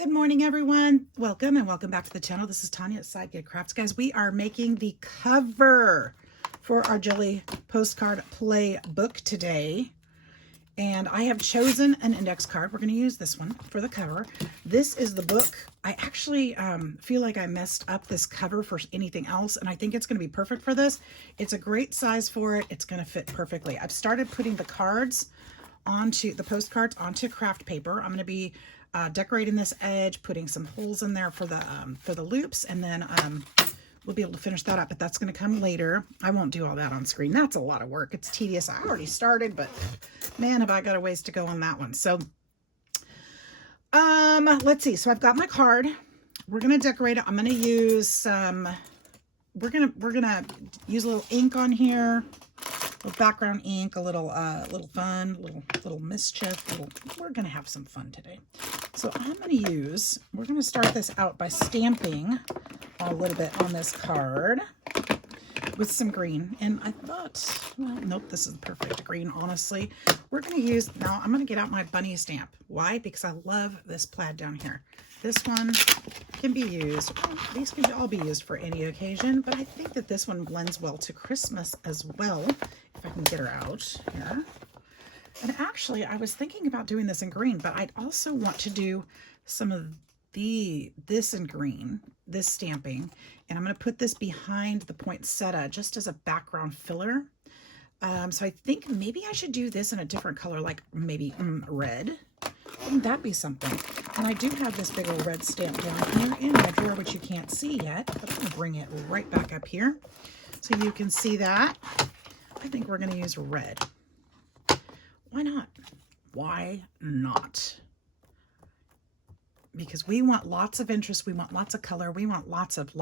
Good morning, everyone. Welcome and welcome back to the channel. This is Tanya at Sidegigcrafts. Guys, we are making the cover for our Jelly Postcard Play book today. And I have chosen an index card. We're going to use this one for the cover. This is the book. I actually feel like I messed up this cover for anything else, and I think it's going to be perfect for this. It's a great size for it. It's going to fit perfectly. I've started putting the cards onto the postcards onto craft paper. I'm going to be decorating this edge, putting some holes in there for the loops, and then we'll be able to finish that up, but that's going to come later. I won't do all that on screen. That's a lot of work. It's tedious. I already started, but man, have I got a ways to go on that one. So let's see. So I've got my card. We're going to decorate it. I'm going to use some, we're going to use a little ink on here. A little background ink, a little fun, little mischief, we're gonna have some fun today. So we're gonna start this out by stamping a little bit on this card with some green. And I thought, well, nope, this is perfect green, honestly. We're gonna use, now I'm gonna get out my bunny stamp. Why? Because I love this plaid down here. This one can be used, well, these can all be used for any occasion, but I think that this one blends well to Christmas as well, if I can get her out here. And actually, I was thinking about doing this in green, but I'd also want to do some of this in green, this stamping, and I'm going to put this behind the poinsettia just as a background filler. So I think maybe I should do this in a different color, like maybe red. Wouldn't that be something? And I do have this big old red stamp down here in my drawer, which you can't see yet, but I'm going to bring it right back up here so you can see that. I think we're going to use red. Why not? Why not? Because we want lots of interest, we want lots of color, we want lots of,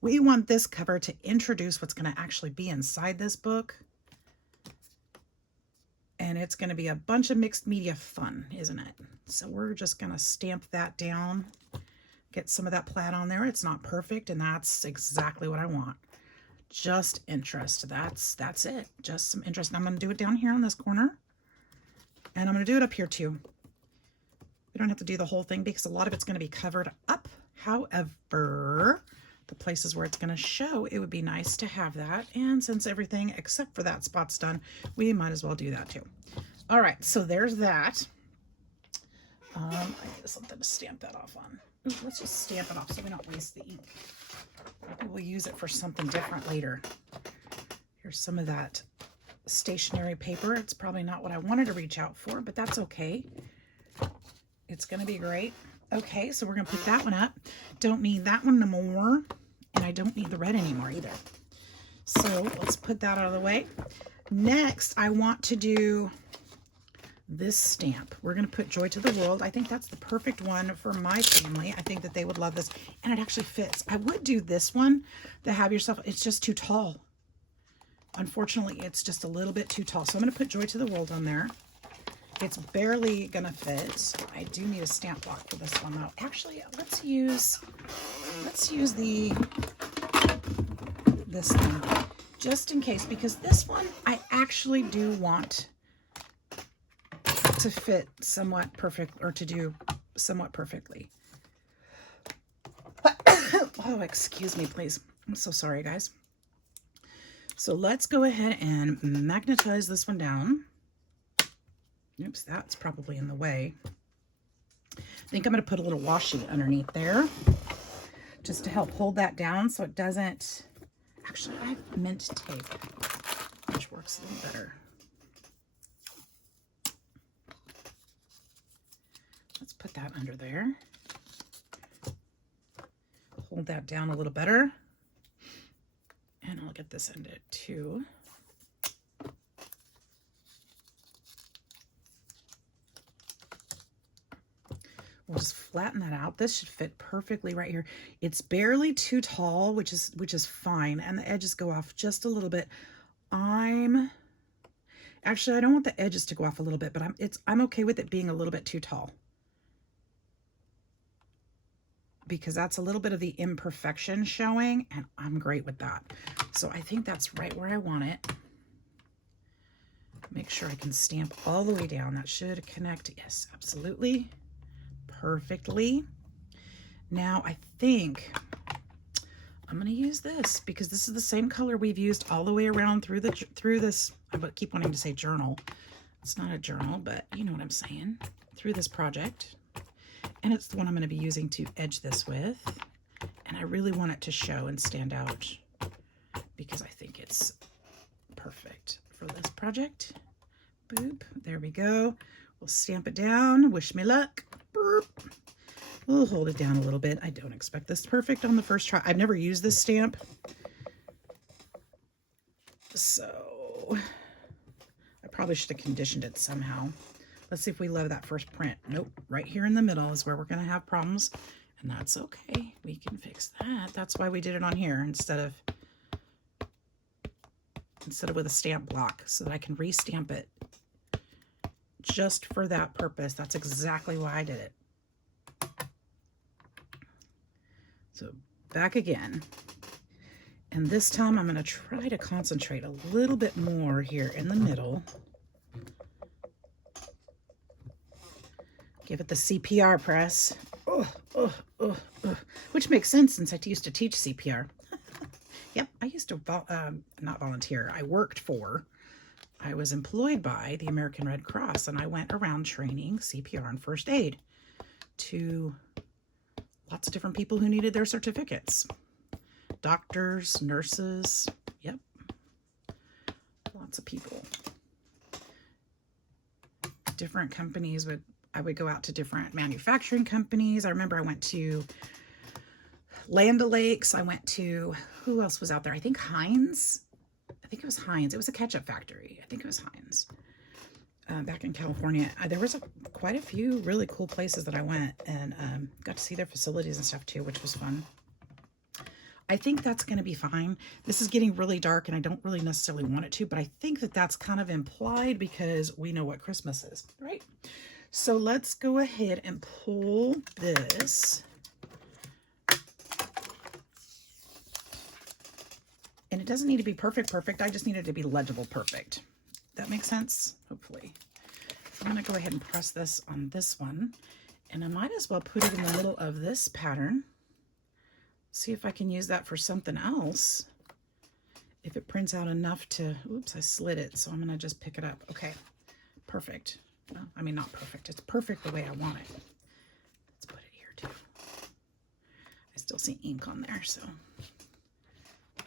we want this cover to introduce what's going to actually be inside this book. And it's going to be a bunch of mixed media fun, isn't it? So we're just going to stamp that down, get some of that plaid on there. It's not perfect, and that's exactly what I want. Just interest. That's it. Just some interest. And I'm going to do it down here on this corner, and I'm going to do it up here too. We don't have to do the whole thing because a lot of it's going to be covered up. However, the places where it's going to show, it would be nice to have that. And since everything except for that spot's done, we might as well do that too. All right, so there's that. I need something to stamp that off on. Ooh, let's just stamp it off so we don't waste the ink. Maybe we'll use it for something different later. Here's some of that stationery paper. It's probably not what I wanted to reach out for, but that's okay. It's going to be great. Okay, so we're going to put that one up. Don't need that one no more, and I don't need the red anymore either. So let's put that out of the way. Next, I want to do this stamp. We're going to put Joy to the World. I think that's the perfect one for my family. I think that they would love this, and it actually fits. I would do this one, the Have Yourself. It's just too tall. Unfortunately, it's just a little bit too tall. So I'm going to put Joy to the World on there. It's barely gonna fit. I do need a stamp block for this one though. Actually, let's use this one just in case, because this one I actually do want to fit somewhat perfect, or to do somewhat perfectly. Oh, excuse me, please. I'm so sorry, guys. So let's go ahead and magnetize this one down. Oops, that's probably in the way. I think I'm going to put a little washi underneath there just to help hold that down so it doesn't... Actually, I have mint tape, which works a little better. Let's put that under there. Hold that down a little better. And I'll get this ended too. We'll just flatten that out. This should fit perfectly right here. It's barely too tall, which is fine, and the edges go off just a little bit. Actually, I don't want the edges to go off a little bit, but I'm okay with it being a little bit too tall, because that's a little bit of the imperfection showing, and I'm great with that. So I think that's right where I want it. Make sure I can stamp all the way down. That should connect. Yes, absolutely. perfectly. Now I think I'm going to use this because this is the same color we've used all the way around through this. I keep wanting to say journal. It's not a journal, but you know what I'm saying. Through this project. And it's the one I'm going to be using to edge this with. And I really want it to show and stand out because I think it's perfect for this project. Boop. There we go. We'll stamp it down. Wish me luck. Boop. We'll hold it down a little bit. I don't expect this perfect on the first try. I've never used this stamp. So I probably should have conditioned it somehow. Let's see if we love that first print. Nope. Right here in the middle is where we're going to have problems. And that's okay. We can fix that. That's why we did it on here instead of with a stamp block, so that I can re-stamp it just for that purpose. That's exactly why I did it. So back again. And this time I'm going to try to concentrate a little bit more here in the middle. Give it the CPR press. Which makes sense since I used to teach CPR. Yep, I used to not volunteer. I was employed by the American Red Cross, and I went around training CPR and first aid to lots of different people who needed their certificates. Doctors, nurses, yep. Lots of people. Different companies I would go out to different manufacturing companies. I remember I went to Land O'Lakes. I went to, who else was out there? I think Heinz. I think it was Heinz. It was a ketchup factory. I think it was Heinz. Back in California. There was quite a few really cool places that I went and got to see their facilities and stuff too, which was fun. I think that's going to be fine. This is getting really dark and I don't really necessarily want it to, but I think that that's kind of implied because we know what Christmas is, right? So let's go ahead and pull this. And it doesn't need to be perfect. I just need it to be legible perfect. That makes sense? Hopefully. I'm going to go ahead and press this on this one. And I might as well put it in the middle of this pattern. See if I can use that for something else. If it prints out enough to, oops, I slid it. So I'm going to just pick it up. Okay, perfect. Well, I mean, not perfect. It's perfect the way I want it. Let's put it here too. I still see ink on there, so.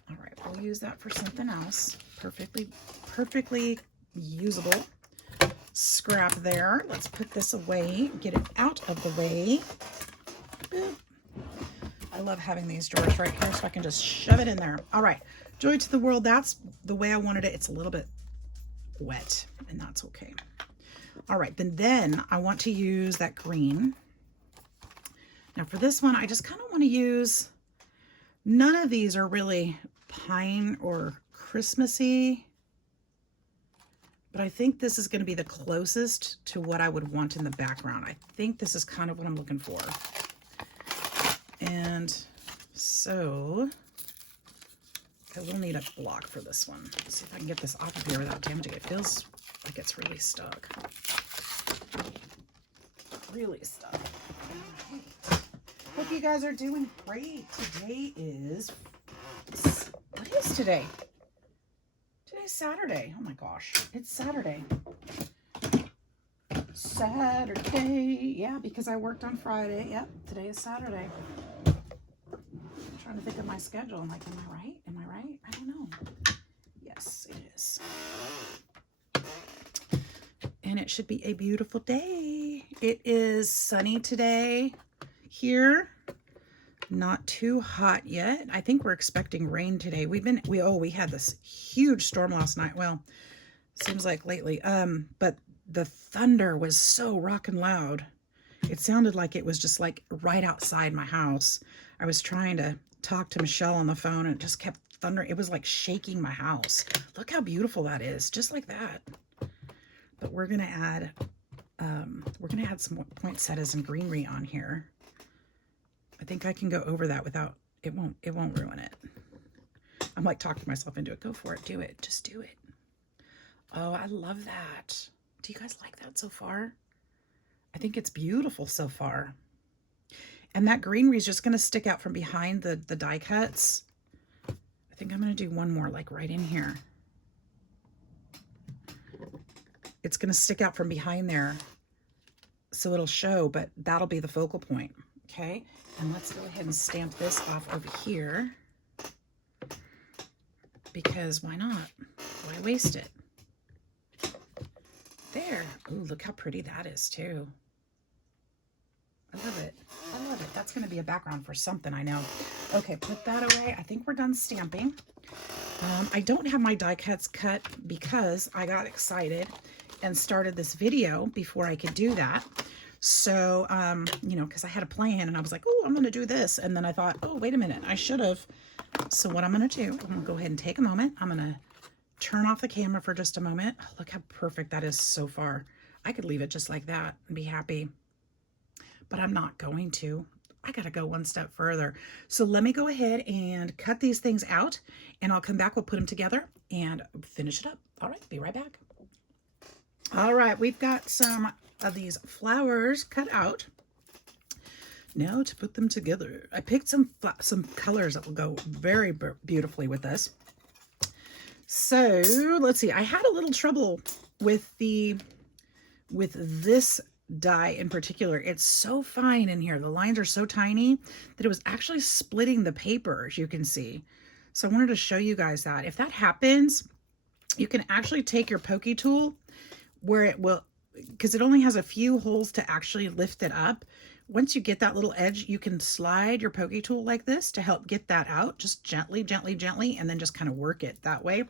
All right, we'll use that for something else. Perfectly usable. Scrap there. Let's put this away, get it out of the way. Boop. I love having these drawers right here so I can just shove it in there. All right, Joy to the World. That's the way I wanted it. It's a little bit wet, and that's okay. All right, then I want to use that green. Now for this one, I just kind of want to use, none of these are really pine or Christmassy, but I think this is going to be the closest to what I would want in the background. I think this is kind of what I'm looking for. And so I will need a block for this one. Let's see if I can get this off of here without damaging it. It feels like it's really stuck. Really stuck. Hope you guys are doing great. Today is, what is today? Today's Saturday. Oh my gosh, it's Saturday. Saturday, yeah, because I worked on Friday. Yep, today is Saturday. I'm trying to think of my schedule. I'm like, am I right? Am I right? I don't know. Yes, it is. And it should be a beautiful day. It is sunny today here. Not too hot yet. I think we're expecting rain today. We had this huge storm last night. Well, seems like lately. But the thunder was so rockin' loud. It sounded like it was just like right outside my house. I was trying to talk to Michelle on the phone and it just kept thundering. It was like shaking my house. Look how beautiful that is, just like that. But we're gonna add some poinsettias and greenery on here. I think I can go over that without, it won't ruin it. I'm like talking myself into it. Go for it, do it, just do it. Oh, I love that. Do you guys like that so far? I think it's beautiful so far. And that greenery is just going to stick out from behind the die cuts. I think I'm going to do one more, like right in here. It's going to stick out from behind there, so it'll show, but that'll be the focal point. Okay, and let's go ahead and stamp this off over here, because why not? Why waste it? There. Ooh, look how pretty that is too. I love it. I love it. That's going to be a background for something, I know. Okay, put that away. I think we're done stamping. I don't have my die cuts cut because I got excited and started this video before I could do that. So, you know, because I had a plan and I was like, oh, I'm going to do this. And then I thought, oh, wait a minute, I should have. So what I'm going to do, I'm going to go ahead and take a moment. I'm going to turn off the camera for just a moment. Oh, look how perfect that is so far. I could leave it just like that and be happy, but I'm not going to. I got to go one step further. So let me go ahead and cut these things out, and I'll come back. We'll put them together and finish it up. All right, be right back. All right, we've got some of these flowers cut out. Now to put them together. I picked some colors that will go very beautifully with this. So let's see. I had a little trouble with this die in particular. It's so fine in here. The lines are so tiny that it was actually splitting the paper, as you can see. So I wanted to show you guys that. If that happens, you can actually take your pokey tool where it will, because it only has a few holes to actually lift it up. Once you get that little edge, you can slide your pokey tool like this to help get that out. Just gently, gently, gently, and then just kind of work it that way.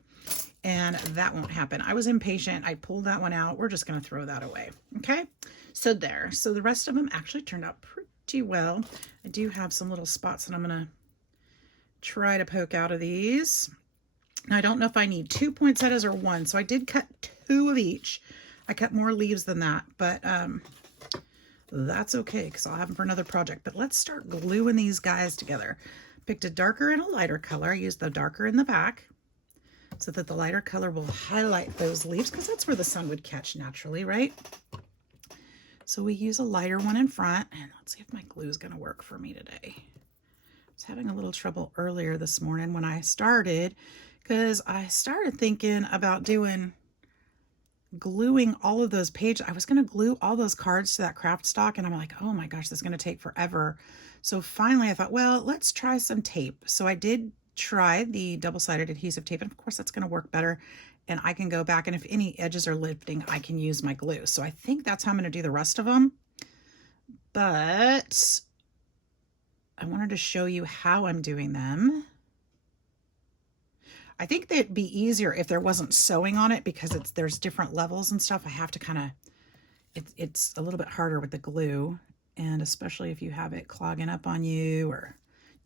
And that won't happen. I was impatient. I pulled that one out. We're just going to throw that away. Okay. So there. So the rest of them actually turned out pretty well. I do have some little spots that I'm going to try to poke out of these. Now, I don't know if I need 2 poinsettias or one. So I did cut 2 of each. I cut more leaves than that, but that's okay because I'll have them for another project. But let's start gluing these guys together. Picked a darker and a lighter color. I used the darker in the back so that the lighter color will highlight those leaves, because that's where the sun would catch naturally, right? So we use a lighter one in front, and let's see if my glue is going to work for me today. I was having a little trouble earlier this morning when I started, because I started thinking about gluing all of those pages. I was going to glue all those cards to that craft stock, and I'm like, oh my gosh, this is going to take forever. So finally I thought, well, let's try some tape. So I did try the double-sided adhesive tape, and of course that's going to work better, and I can go back, and if any edges are lifting, I can use my glue. So I think that's how I'm going to do the rest of them, but I wanted to show you how I'm doing them. I think that'd be easier if there wasn't sewing on it, because there's different levels and stuff. I have to kind of, it's a little bit harder with the glue, and especially if you have it clogging up on you or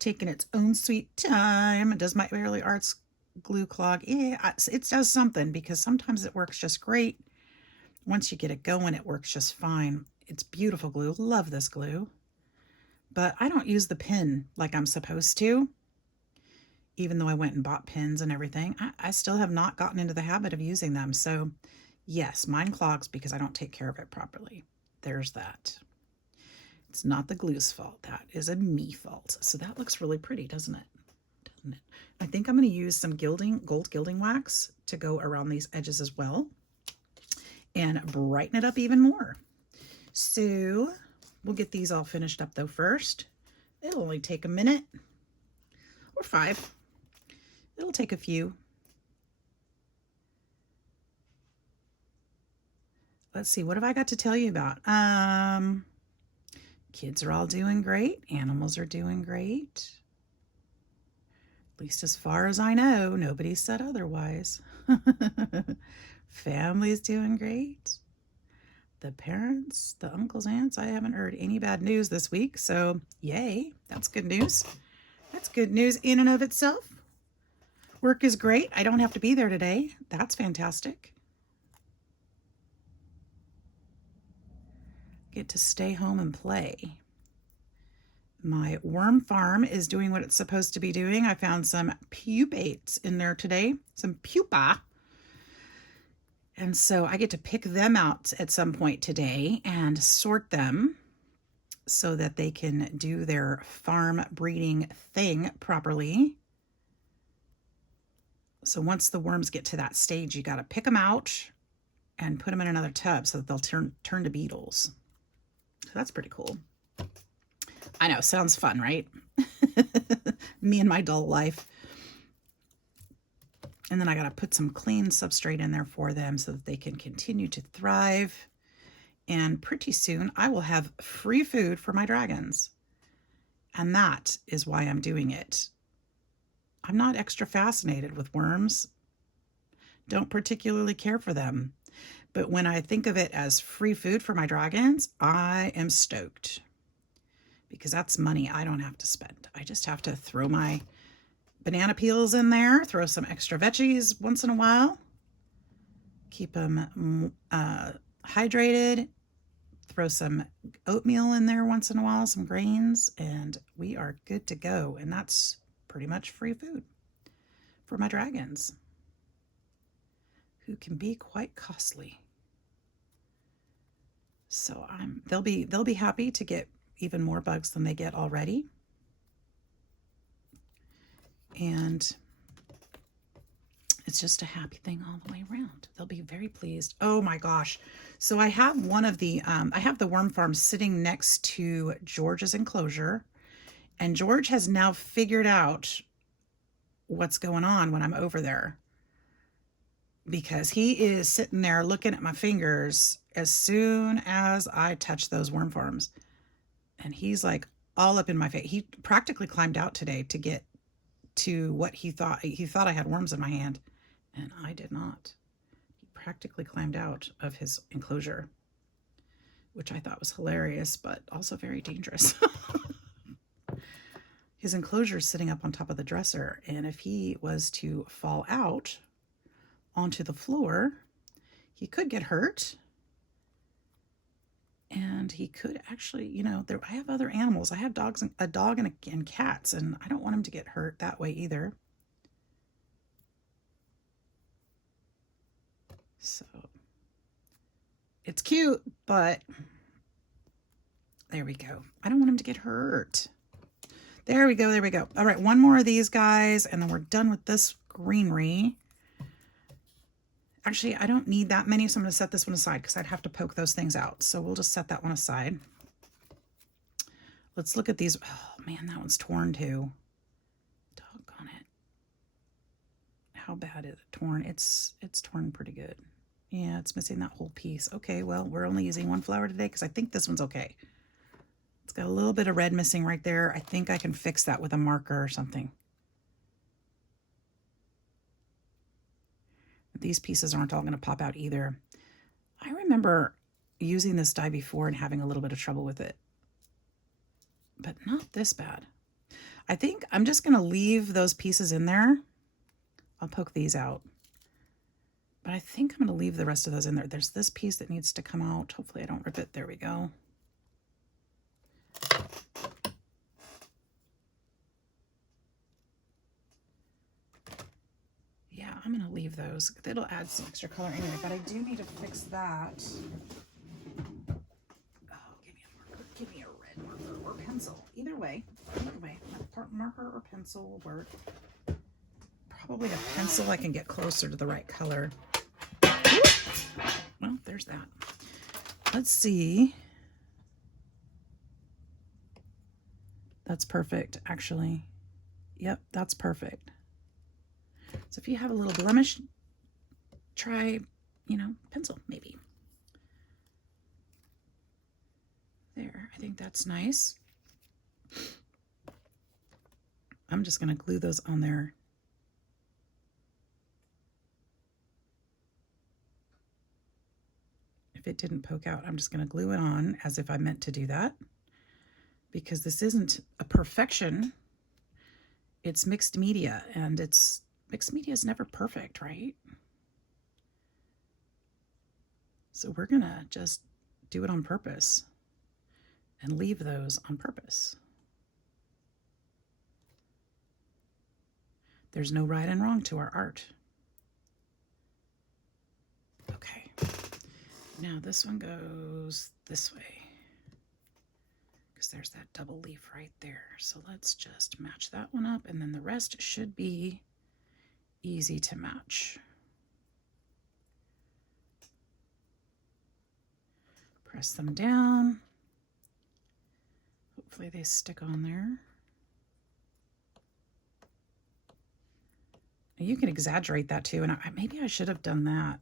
taking its own sweet time. Does my Early Arts glue clog? Yeah, it does something, because sometimes it works just great. Once you get it going, it works just fine. It's beautiful glue. Love this glue. But I don't use the pin like I'm supposed to. Even though I went and bought pins and everything, I still have not gotten into the habit of using them. So yes, mine clogs because I don't take care of it properly. There's that. It's not the glue's fault. That is a me fault. So that looks really pretty, doesn't it? Doesn't it? I think I'm going to use some gold gilding wax to go around these edges as well and brighten it up even more. So we'll get these all finished up though first. It'll only take a minute or 5. It'll take a few. Let's see, what have I got to tell you about? Kids are all doing great. Animals are doing great. At least as far as I know, nobody said otherwise. Family's doing great. The parents, the uncles, aunts, I haven't heard any bad news this week, so yay, that's good news. That's good news in and of itself. Work is great. I don't have to be there today. That's fantastic. Get to stay home and play. My worm farm is doing what it's supposed to be doing. I found some pupates in there today, some pupa. And so I get to pick them out at some point today and sort them so that they can do their farm breeding thing properly. So once the worms get to that stage, you got to pick them out and put them in another tub so that they'll turn to beetles. So that's pretty cool. I know, sounds fun, right? Me and my dull life. And then I got to put some clean substrate in there for them so that they can continue to thrive. And pretty soon I will have free food for my dragons. And that is why I'm doing it. I'm not extra fascinated with worms. Don't particularly care for them. But when I think of it as free food for my dragons, I am stoked. Because that's money I don't have to spend. I just have to throw my banana peels in there, throw some extra veggies once in a while, keep them hydrated, throw some oatmeal in there once in a while, some grains, and we are good to go. And that's pretty much free food for my dragons, who can be quite costly. So they'll be happy to get even more bugs than they get already. And it's just a happy thing all the way around. They'll be very pleased. Oh my gosh. So I have one of the, I have the worm farm sitting next to George's enclosure. And George has now figured out what's going on when I'm over there. Because he is sitting there looking at my fingers as soon as I touch those worm farms. And he's like all up in my face. He practically climbed out today to get to what he thought. He thought I had worms in my hand, and I did not. He practically climbed out of his enclosure, which I thought was hilarious, but also very dangerous. His enclosure is sitting up on top of the dresser, and if he was to fall out onto the floor, he could get hurt. And he could actually, you know, I have other animals. I have dogs, a dog and cats, and I don't want him to get hurt that way either. So it's cute, but there we go. I don't want him to get hurt. There we go. There we go. All right, one more of these guys, and then we're done with this greenery. Actually, I don't need that many, so I'm going to set this one aside because I'd have to poke those things out. So we'll just set that one aside. Let's look at these. Oh, man, that one's torn too. Doggone it. How bad is it torn? It's torn pretty good. Yeah, it's missing that whole piece. Okay, well, we're only using one flower today because I think this one's okay. It's got a little bit of red missing right there. I think I can fix that with a marker or something. These pieces aren't all going to pop out either. I remember using this dye before and having a little bit of trouble with it, but not this bad. I think I'm just going to leave those pieces in there. I'll poke these out, but I think I'm going to leave the rest of those in there. There's this piece that needs to come out. Hopefully I don't rip it. There we go. Yeah, I'm going to leave those. It'll add some extra color anyway, but I do need to fix that. Oh, give me a marker. Give me a red marker or pencil. Either way, marker or pencil will work. Probably a pencil I can get closer to the right color. Well, there's that. Let's see. That's perfect, actually. Yep, that's perfect. So if you have a little blemish, try, you know, pencil maybe. There, I think that's nice. I'm just going to glue those on there. If it didn't poke out, I'm just going to glue it on as if I meant to do that. Because this isn't a perfection. It's mixed media, and mixed media is never perfect, right? So we're going to just do it on purpose and leave those on purpose. There's no right and wrong to our art. Okay. Now this one goes this way, because there's that double leaf right there. So let's just match that one up, and then the rest should be easy to match. Press them down. Hopefully they stick on there. You can exaggerate that too, and maybe I should have done that,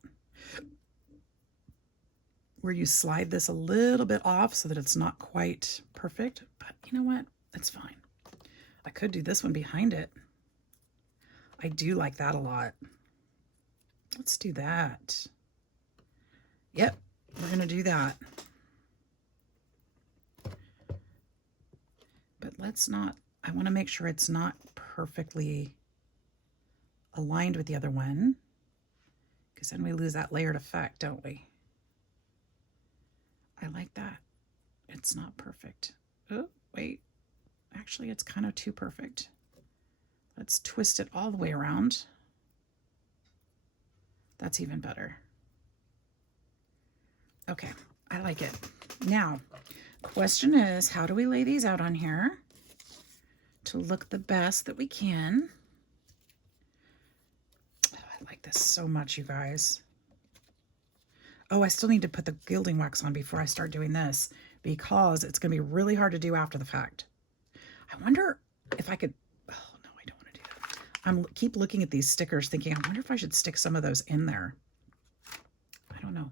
where you slide this a little bit off so that it's not quite perfect, but you know what? That's fine. I could do this one behind it. I do like that a lot. Let's do that. Yep, we're gonna do that. But let's not, I wanna make sure it's not perfectly aligned with the other one, because then we lose that layered effect, don't we? I like that. It's not perfect. Oh, wait. Actually, it's kind of too perfect. Let's twist it all the way around. That's even better. Okay, I like it. Now, question is, how do we lay these out on here to look the best that we can? Oh, I like this so much, you guys. Oh, I still need to put the gilding wax on before I start doing this, because it's going to be really hard to do after the fact. I wonder if I could, oh no, I don't want to do that. Keep looking at these stickers thinking, I wonder if I should stick some of those in there. I don't know.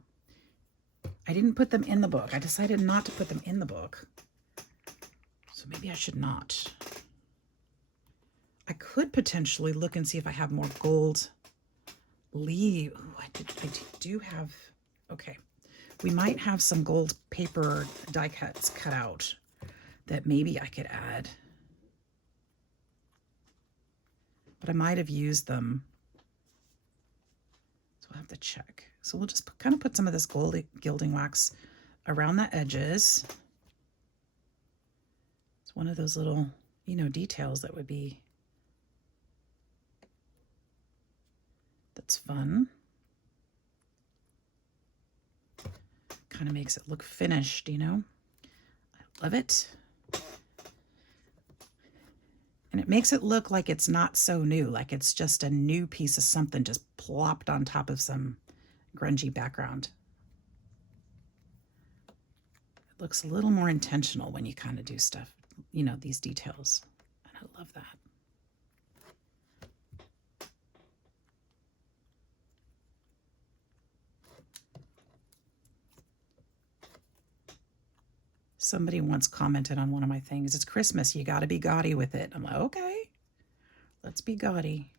I didn't put them in the book. I decided not to put them in the book. So maybe I should not. I could potentially look and see if I have more gold leaf. Ooh, I do have, okay. We might have some gold paper die cuts cut out that maybe I could add. But I might have used them. So we'll have to check. So we'll just kind of put some of this gilding wax around the edges. It's one of those little, you know, details that would be, that's fun. Kind of makes it look finished, you know? I love it. And it makes it look like it's not so new, like it's just a new piece of something just plopped on top of some grungy background. It looks a little more intentional when you kind of do stuff, you know, these details. And I love that. Somebody once commented on one of my things, it's Christmas, you got to be gaudy with it. I'm like, okay, let's be gaudy.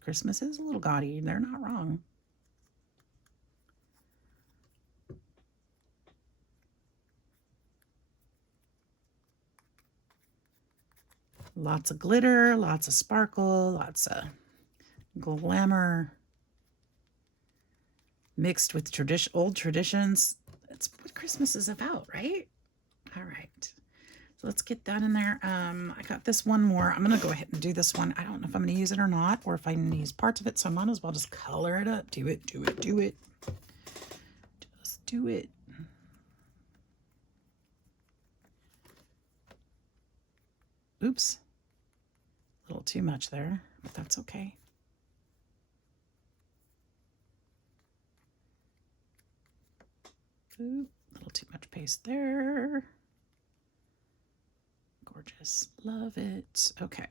Christmas is a little gaudy. They're not wrong. Lots of glitter, lots of sparkle, lots of glamour mixed with old traditions. That's what Christmas is about, right? All right, so let's get that in there. I got this one more. I'm gonna go ahead and do this one. I don't know if I'm gonna use it or not, or if I can use parts of it, so I might as well just color it up. Do it, do it, do it. Just do it. Oops, a little too much there, but that's okay. Ooh, a little too much paste there. Gorgeous, love it. Okay,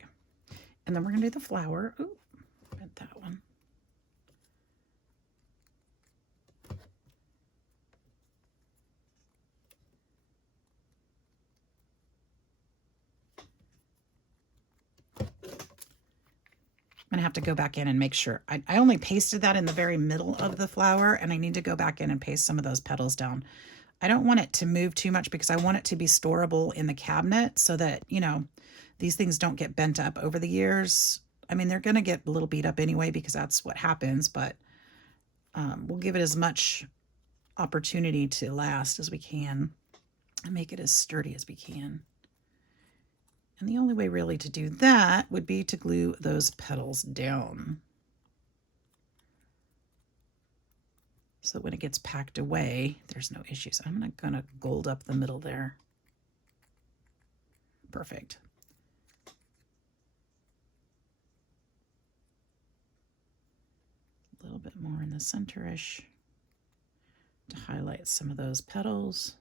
and then we're gonna do the flower. Ooh, bent that one. I'm gonna have to go back in and make sure. I only pasted that in the very middle of the flower, and I need to go back in and paste some of those petals down. I don't want it to move too much because I want it to be storable in the cabinet so that, you know, these things don't get bent up over the years. I mean, they're gonna get a little beat up anyway because that's what happens, but we'll give it as much opportunity to last as we can and make it as sturdy as we can. And the only way really to do that would be to glue those petals down, so that when it gets packed away, there's no issues. I'm gonna gold up the middle there. Perfect. A little bit more in the center-ish to highlight some of those petals.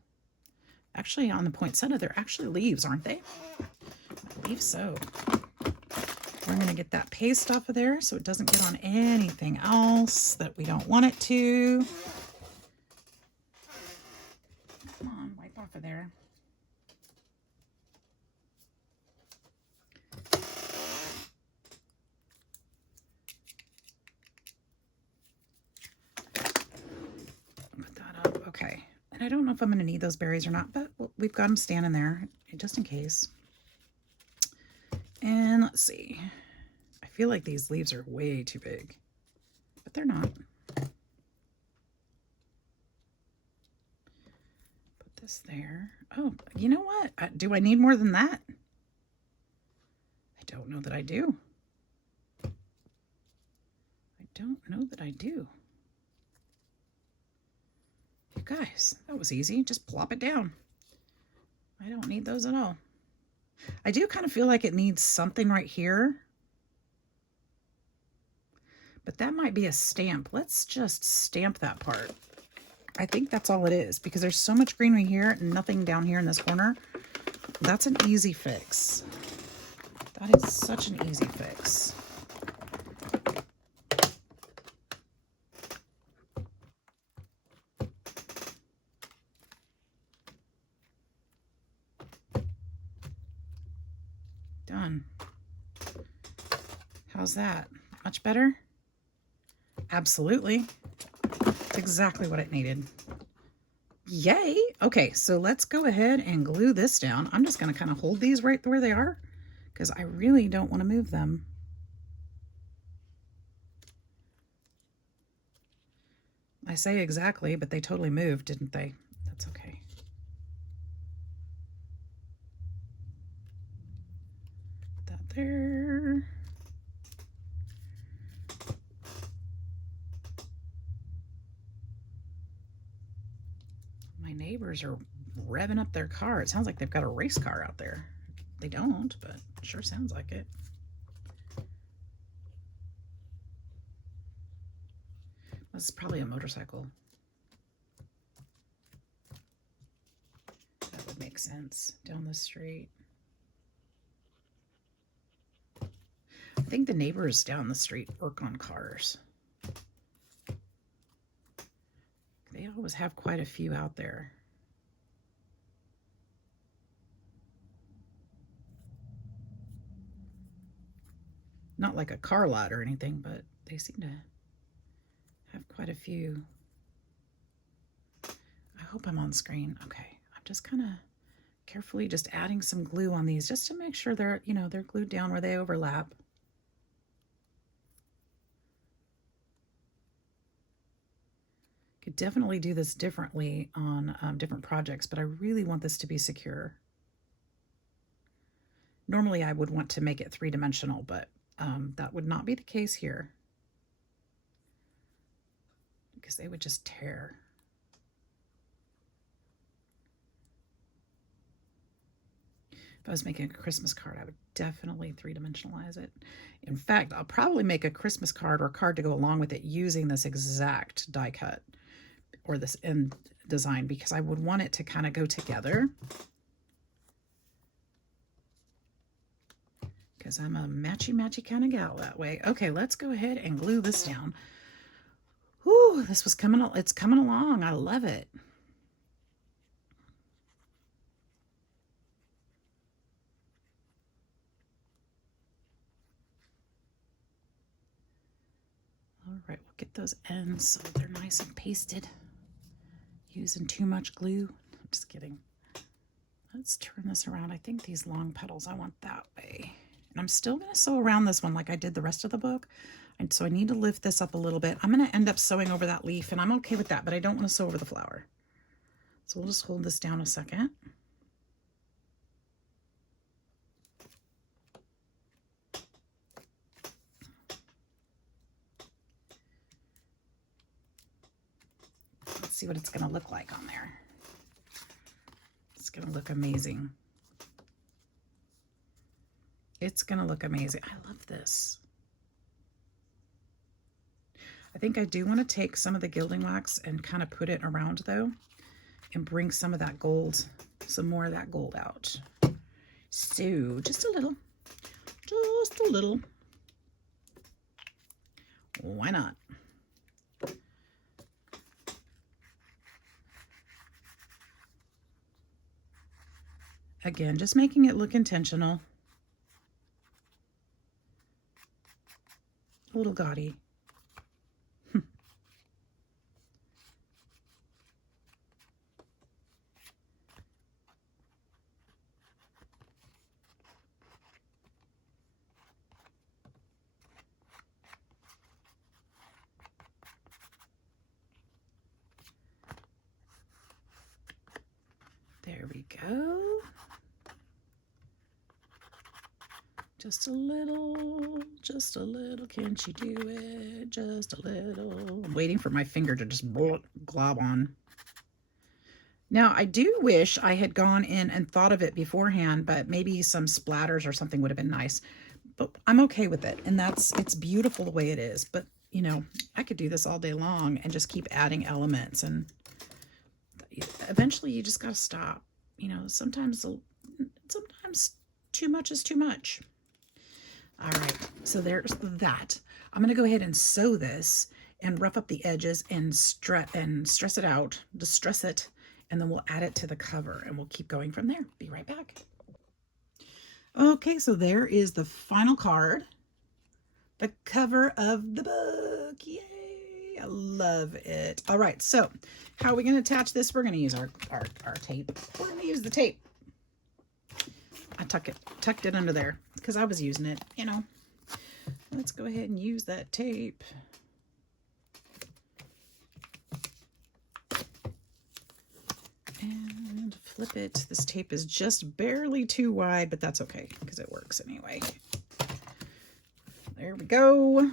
Actually, on the poinsettia, they're actually leaves, aren't they? I believe so. We're going to get that paste off of there so it doesn't get on anything else that we don't want it to. Come on, wipe off of there. Put that up. Okay. And I don't know if I'm going to need those berries or not, but we've got them standing there just in case. And let's see. I feel like these leaves are way too big, but they're not. Put this there. Oh, you know what? Do I need more than that? I don't know that I do. I don't know that I do. You guys, that was easy. Just plop it down. I don't need those at all. I do kind of feel like it needs something right here. But that might be a stamp. Let's just stamp that part. I think that's all it is because there's so much greenery here and nothing down here in this corner. That's an easy fix. That is such an easy fix. Done. How's that? Much better? Absolutely. It's exactly what it needed. Yay! Okay, so let's go ahead and glue this down. I'm just going to kind of hold these right where they are because I really don't want to move them. I say exactly, but they totally moved, didn't they? That's okay. Put that there. My neighbors are revving up their car. It sounds like they've got a race car out there. They don't, but it sure sounds like it. This is probably a motorcycle. That would make sense down the street. I think the neighbors down the street work on cars. They always have quite a few out there. Not like a car lot or anything, but they seem to have quite a few. I hope I'm on screen. Okay, I'm just kind of carefully just adding some glue on these just to make sure they're, you know, they're glued down where they overlap. Could definitely do this differently on different projects, but I really want this to be secure. Normally I would want to make it three-dimensional, but that would not be the case here because they would just tear. If I was making a Christmas card, I would definitely three-dimensionalize it. In fact, I'll probably make a Christmas card or a card to go along with it using this exact die cut or this end design because I would want it to kind of go together. Because I'm a matchy-matchy kind of gal that way. Okay, let's go ahead and glue this down. Whew, this was coming, it's coming along. I love it. All right, we'll get those ends so they're nice and pasted. Using too much glue. I'm just kidding. Let's turn this around. I think these long petals, I want that way. And I'm still going to sew around this one like I did the rest of the book. And so I need to lift this up a little bit. I'm going to end up sewing over that leaf, and I'm okay with that, but I don't want to sew over the flower. So we'll just hold this down a second. Let's see what it's going to look like on there. It's going to look amazing. It's going to look amazing. I love this. I think I do want to take some of the gilding wax and kind of put it around though, and bring some of that gold, some more of that gold out. So just a little, just a little. Why not? Again, just making it look intentional. A little gaudy. There we go. Just a little, just a little. Can't you do it? Just a little. I'm waiting for my finger to just glob on. Now, I do wish I had gone in and thought of it beforehand, but maybe some splatters or something would have been nice. But I'm okay with it, and it's beautiful the way it is. But, you know, I could do this all day long and just keep adding elements, and eventually you just got to stop. You know, sometimes too much is too much. All right, so there's that. I'm going to go ahead and sew this and rough up the edges and stress it out, distress it, and then we'll add it to the cover and we'll keep going from there. Be right back. Okay, so there is the final card, the cover of the book. Yay, I love it. All right, so how are we going to attach this? We're going to use our tape. We're going to use the tape. I tucked it under there because I was using it, you know. Let's go ahead and use that tape. And flip it. This tape is just barely too wide, but that's okay because it works anyway. There we go.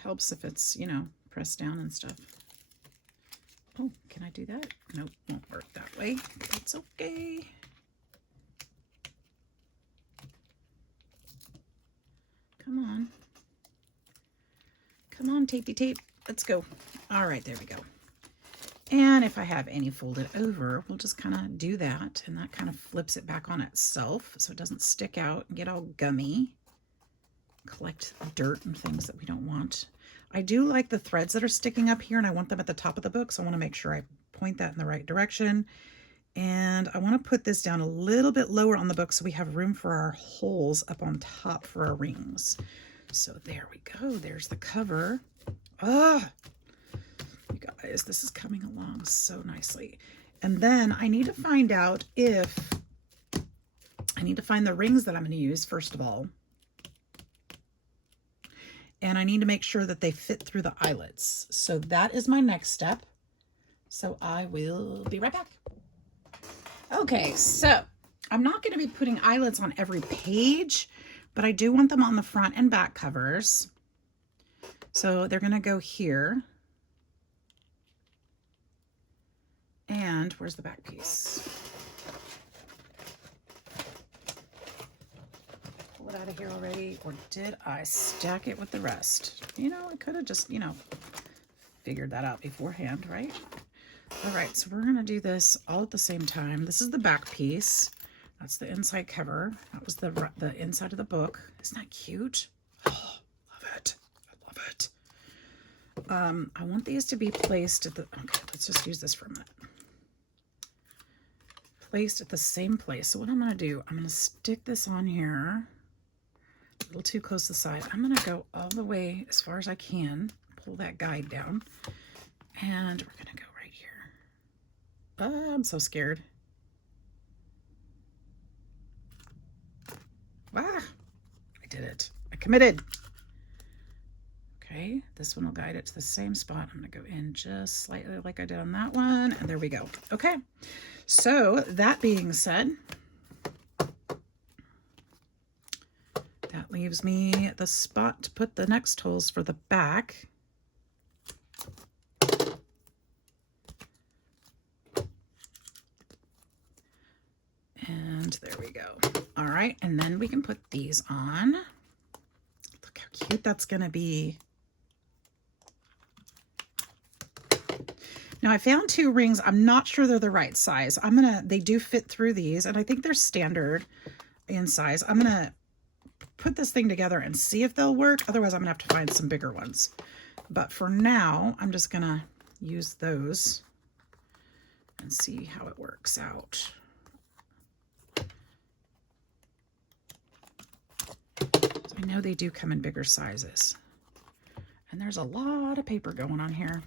Helps if it's, you know, pressed down and stuff. Oh, can I do that? Nope, won't work that way. That's okay. Come on. Come on, tapey tape. Let's go. All right, there we go. And if I have any folded over, we'll just kind of do that, and that kind of flips it back on itself so it doesn't stick out and get all gummy. Collect dirt and things that we don't want. I do like the threads that are sticking up here, and I want them at the top of the book, so I want to make sure I point that in the right direction. And I want to put this down a little bit lower on the book so we have room for our holes up on top for our rings. So there we go. There's the cover. Ah, you guys, this is coming along so nicely. And then I need to find out if I need to find the rings that I'm going to use, first of all. And I need to make sure that they fit through the eyelets. So that is my next step. So I will be right back. Okay, so I'm not going to be putting eyelets on every page, but I do want them on the front and back covers. So they're going to go here. And where's the back piece? Pull it out of here already, or did I stack it with the rest? You know, I could have just, you know, figured that out beforehand, right? All right, so we're going to do this all at the same time. This is the back piece. That's the inside cover. That was the inside of the book. Isn't that cute? Oh, love it. I love it. I want these to be placed at the, okay, let's just use this for a minute. Placed at the same place. So what I'm going to do, I'm going to stick this on here. A little too close to the side. I'm going to go all the way as far as I can. Pull that guide down. And we're going to go right here. I'm so scared. Ah, I did it. I committed. Okay, this one will guide it to the same spot. I'm going to go in just slightly like I did on that one. And there we go. Okay, so that being said, that leaves me the spot to put the next holes for the back. And there we go. All right, and then we can put these on. Look how cute that's gonna be. Now I found 2 rings. I'm not sure they're the right size. They do fit through these, and I think they're standard in size. I'm gonna put this thing together and see if they'll work. Otherwise, I'm gonna have to find some bigger ones. But for now, I'm just gonna use those and see how it works out. So I know they do come in bigger sizes. And there's a lot of paper going on here.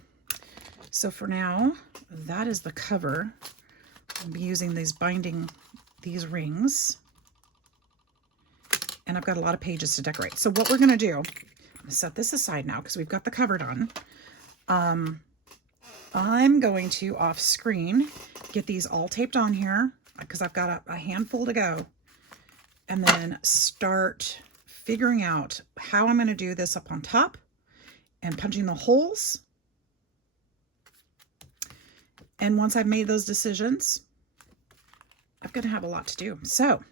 So for now, that is the cover. I'll be using these rings. And I've got a lot of pages to decorate. So what we're gonna do, I'm gonna set this aside now because we've got the cover done. I'm going to off screen get these all taped on here because I've got a handful to go, and then start figuring out how I'm going to do this up on top and punching the holes. And once I've made those decisions, I'm going to have a lot to do. So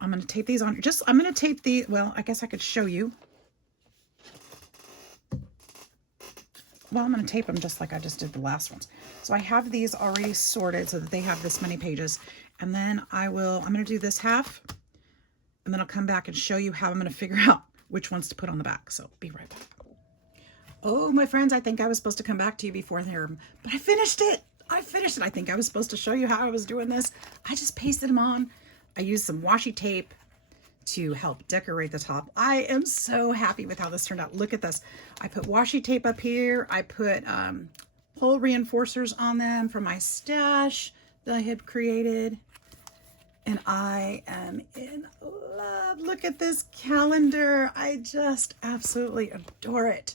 I'm going to tape these on. I'm going to tape the, well, I guess I could show you. Well, I'm going to tape them just like I just did the last ones. So I have these already sorted so that they have this many pages. And then I'm going to do this half, and then I'll come back and show you how I'm going to figure out which ones to put on the back. So be right back. Oh, my friends, I think I was supposed to come back to you before there, but I finished it. I think I was supposed to show you how I was doing this. I just pasted them on. I used some washi tape to help decorate the top. I am so happy with how this turned out. Look at this. I put washi tape up here. I put hole reinforcers on them from my stash that I had created. And I am in love. Look at this calendar. I just absolutely adore it.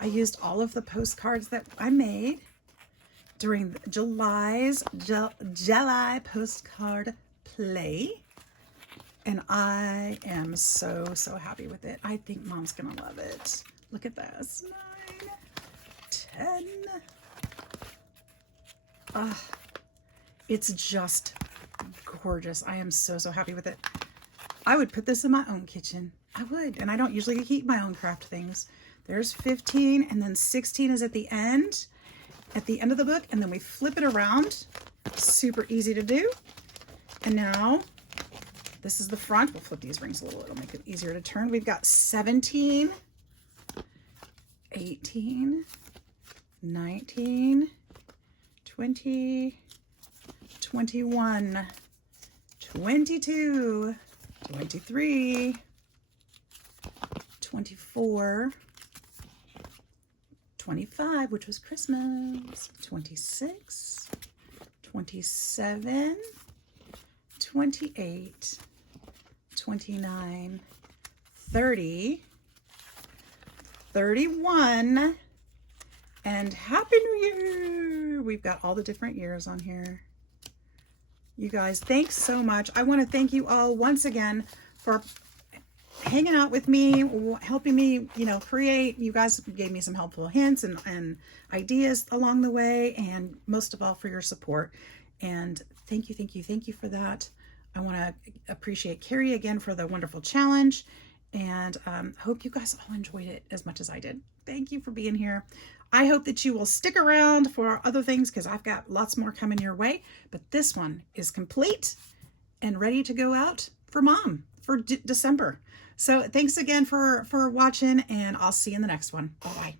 I used all of the postcards that I made during July postcard play. And I am so, so happy with it. I think Mom's gonna love it. Look at this, 9, 10. It's just gorgeous. I am so, so happy with it. I would put this in my own kitchen. I would, and I don't usually keep my own craft things. There's 15, and then 16 is at the end of the book, and then we flip it around. Super easy to do. And now, this is the front. We'll flip these rings a little. It'll make it easier to turn. We've got 17, 18, 19, 20, 21, 22, 23, 24, 25, which was Christmas, 26, 27, 28, 29, 30, 31, and Happy New Year! We've got all the different years on here. You guys, thanks so much. I want to thank you all once again for hanging out with me, helping me, create. You guys gave me some helpful hints and ideas along the way, and most of all for your support. And thank you for that. I want to appreciate Carrie again for the wonderful challenge, and hope you guys all enjoyed it as much as I did. Thank you for being here. I hope that you will stick around for other things because I've got lots more coming your way, but this one is complete and ready to go out for Mom for December. So thanks again for watching, and I'll see you in the next one. Bye-bye.